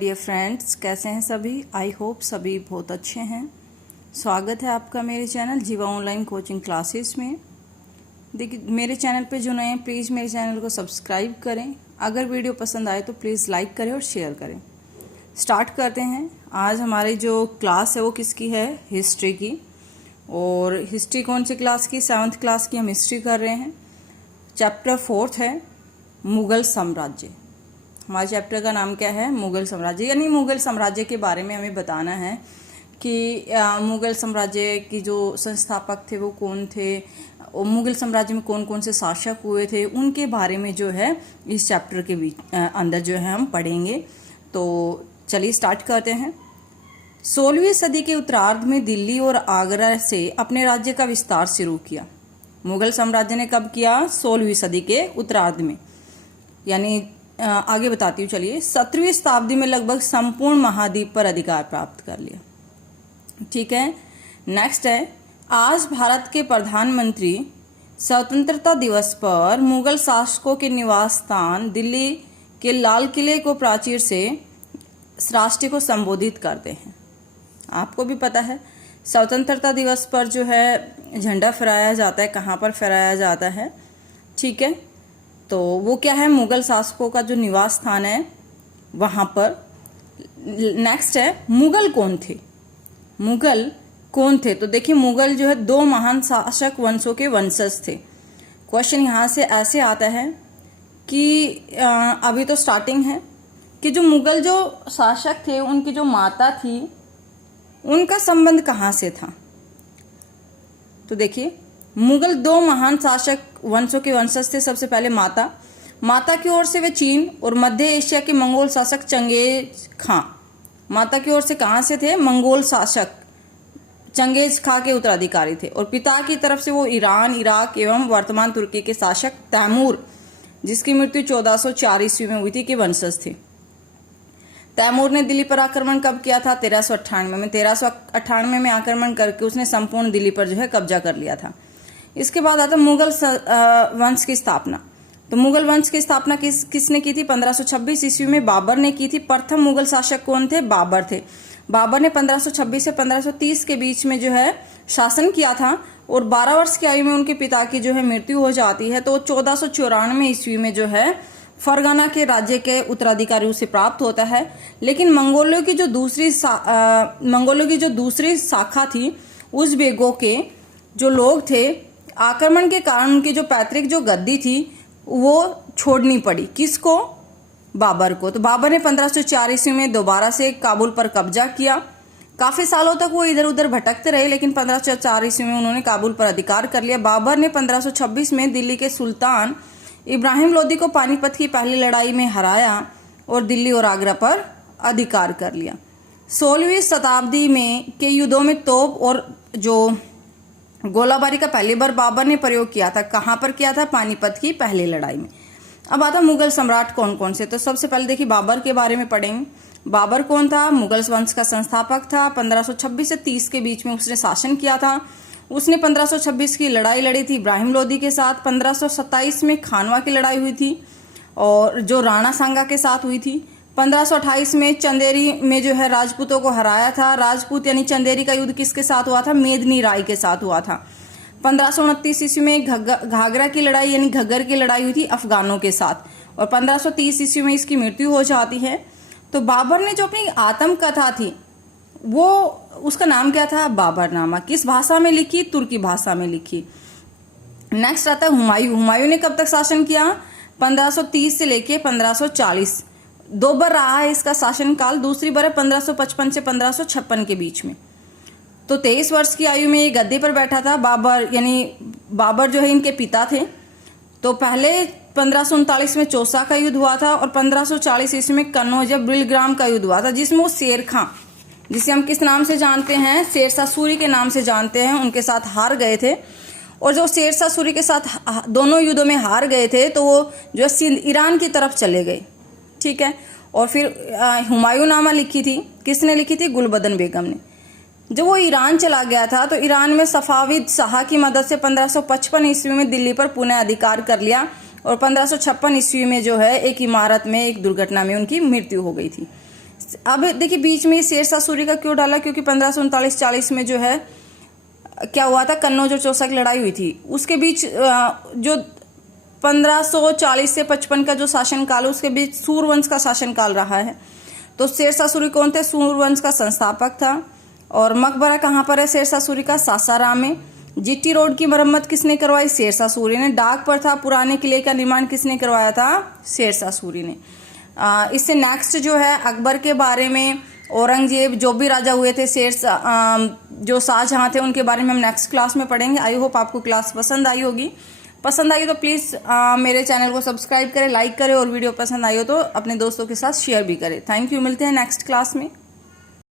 Dear friends, कैसे हैं सभी। आई होप सभी बहुत अच्छे हैं। स्वागत है आपका मेरे चैनल जीवा ऑनलाइन कोचिंग क्लासेस में। देखिए, मेरे चैनल पे जो नए हैं प्लीज़ मेरे चैनल को सब्सक्राइब करें। अगर वीडियो पसंद आए तो प्लीज़ लाइक करें और शेयर करें। स्टार्ट करते हैं। आज हमारी जो क्लास है वो किसकी है? हिस्ट्री की। और हिस्ट्री कौन सी क्लास की? 7th क्लास की हम हिस्ट्री कर रहे हैं। चैप्टर 4 है मुग़ल साम्राज्य। हमारे चैप्टर का नाम क्या है? मुग़ल साम्राज्य। यानी मुग़ल साम्राज्य के बारे में हमें बताना है कि मुग़ल साम्राज्य की जो संस्थापक थे वो कौन थे, और मुग़ल साम्राज्य में कौन कौन से शासक हुए थे, उनके बारे में जो है इस चैप्टर के अंदर जो है हम पढ़ेंगे। तो चलिए स्टार्ट करते हैं। 16वीं सदी के उत्तरार्ध में दिल्ली और आगरा से अपने राज्य का विस्तार शुरू किया। मुग़ल साम्राज्य ने कब किया? 16वीं सदी के उत्तरार्ध में। यानी आगे बताती हूँ, चलिए। 17वीं शताब्दी में लगभग संपूर्ण महाद्वीप पर अधिकार प्राप्त कर लिया। ठीक है, नेक्स्ट है। आज भारत के प्रधानमंत्री स्वतंत्रता दिवस पर मुगल शासकों के निवास स्थान दिल्ली के लाल किले को प्राचीर से राष्ट्र को संबोधित करते हैं। आपको भी पता है स्वतंत्रता दिवस पर जो है झंडा फहराया जाता है। कहाँ पर फहराया जाता है? ठीक है, तो वो क्या है? मुगल शासकों का जो निवास स्थान है वहाँ पर। नेक्स्ट है, मुगल कौन थे? मुगल कौन थे? तो देखिए, मुगल जो है 2 महान शासक वंशों के वंशज थे। क्वेश्चन यहाँ से ऐसे आता है कि अभी तो स्टार्टिंग है कि जो मुगल जो शासक थे उनकी जो माता थी उनका संबंध कहाँ से था। तो देखिए, मुगल 2 महान शासक वंशों के वंशज थे। सबसे पहले माता की ओर से वे चीन और मध्य एशिया के मंगोल शासक चंगेज खां। माता की ओर से कहाँ से थे? मंगोल शासक चंगेज खां के उत्तराधिकारी थे। और पिता की तरफ से वो ईरान, इराक एवं वर्तमान तुर्की के शासक तैमूर, जिसकी मृत्यु 1404 ईस्वी में हुई थी, के वंशज थे। तैमूर ने दिल्ली पर आक्रमण कब किया था? 1398 में। 1398 में आक्रमण करके उसने संपूर्ण दिल्ली पर जो है कब्जा कर लिया था। इसके बाद आता मुगल वंश की स्थापना। तो मुगल वंश की स्थापना किसने की थी? 1526 ईस्वी में बाबर ने की थी। प्रथम मुगल शासक कौन थे? बाबर थे। बाबर ने 1526 से 1530 के बीच में जो है शासन किया था। और 12 वर्ष की आयु में उनके पिता की जो है मृत्यु हो जाती है। तो 1494 ईस्वी में जो है फरगाना के राज्य के उत्तराधिकारी उसे प्राप्त होता है। लेकिन मंगोलों की जो दूसरी शाखा थी, उज़्बेकों के जो लोग थे, आक्रमण के कारण उनकी जो पैतृक जो गद्दी थी वो छोड़नी पड़ी। किसको? बाबर को। तो बाबर ने 1504 ईस्वी में दोबारा से काबुल पर कब्जा किया। काफी सालों तक वो इधर उधर भटकते रहे, लेकिन 1504 ईस्वी में उन्होंने काबुल पर अधिकार कर लिया। बाबर ने 1526 में दिल्ली के सुल्तान इब्राहिम लोदी को पानीपत की पहली लड़ाई में हराया और दिल्ली और आगरा पर अधिकार कर लिया। 16वीं शताब्दी में के युद्धों में तोप और जो गोलाबारी का पहली बार बाबर ने प्रयोग किया था। कहाँ पर किया था? पानीपत की पहली लड़ाई में। अब आता मुगल सम्राट कौन कौन से। तो सबसे पहले देखिए, बाबर के बारे में पढ़ेंगे। बाबर कौन था? मुगल वंश का संस्थापक था। 1526 से 30 के बीच में उसने शासन किया था। उसने 1526 की लड़ाई लड़ी थी इब्राहिम लोदी के साथ। 1527 में खानवा की लड़ाई हुई थी और जो राणा सांगा के साथ हुई थी। 1528 में चंदेरी में जो है राजपूतों को हराया था। राजपूत यानी चंदेरी का युद्ध किसके साथ हुआ था? मेदिनी राय के साथ हुआ था। 1529 ईस्वी में घाघरा की लड़ाई यानी घग्गर की लड़ाई हुई थी अफगानों के साथ। और 1530 ईस्वी में इसकी मृत्यु हो जाती है। तो बाबर ने जो अपनी आत्मकथा थी वो, उसका नाम क्या था? बाबरनामा। किस भाषा में लिखी? तुर्की भाषा में लिखी। नेक्स्ट आता है हुमायूं। हुमायूं ने कब तक शासन किया? 1530 से लेके 1540। 2 बार रहा है इसका शासन काल। दूसरी बार है 1555 से 1556 के बीच में। तो 23 वर्ष की आयु में ये गद्दे पर बैठा था बाबर। यानी बाबर जो है इनके पिता थे। तो पहले 1539 में चौसा का युद्ध हुआ था और 1540 ईस्वी में कन्नौज या बिलग्राम का युद्ध हुआ था, जिसमें वो शेर खां, जिसे हम किस नाम से जानते हैं? शेरशाह सूरी के नाम से जानते हैं, उनके साथ हार गए थे। और जो शेरशाह सूरी के साथ दोनों युद्धों में हार गए थे तो वो जो सिंध ईरान की तरफ चले गए। ठीक है, और फिर हुमायूं नामा लिखी थी। किसने लिखी थी? गुलबदन बेगम ने। जब वो ईरान चला गया था तो ईरान में सफाविद शाह की मदद से 1555 ईस्वी में दिल्ली पर पुनः अधिकार कर लिया। और 1556 ईस्वी में जो है एक इमारत में एक दुर्घटना में उनकी मृत्यु हो गई थी। अब देखिए बीच में शेरशाह सूरी का क्यों डाला, क्योंकि 1539-40 में जो है क्या हुआ था, कन्नौज और चौसा की लड़ाई हुई थी। उसके बीच जो 1540 से 55 का जो शासनकाल है उसके बीच सूरवंश का शासनकाल रहा है। तो शेरशाह सूरी कौन थे? सूरवंश का संस्थापक था। और मकबरा कहाँ पर है शेरशाह सूरी का? सासाराम में। जीटी रोड की मरम्मत किसने करवाई? शेरशाह सूरी ने। डाक पर था पुराने किले का निर्माण किसने करवाया था? शेरशाह सूरी ने। इससे नेक्स्ट जो है अकबर के बारे में, औरंगजेब, जो भी राजा हुए थे, जो शाहजहां थे, उनके बारे में हम नेक्स्ट क्लास में पढ़ेंगे। आई होप आपको क्लास पसंद आई होगी। पसंद आई तो प्लीज़ मेरे चैनल को सब्सक्राइब करें, लाइक करें, और वीडियो पसंद आई हो तो अपने दोस्तों के साथ शेयर भी करें। थैंक यू, मिलते हैं नेक्स्ट क्लास में।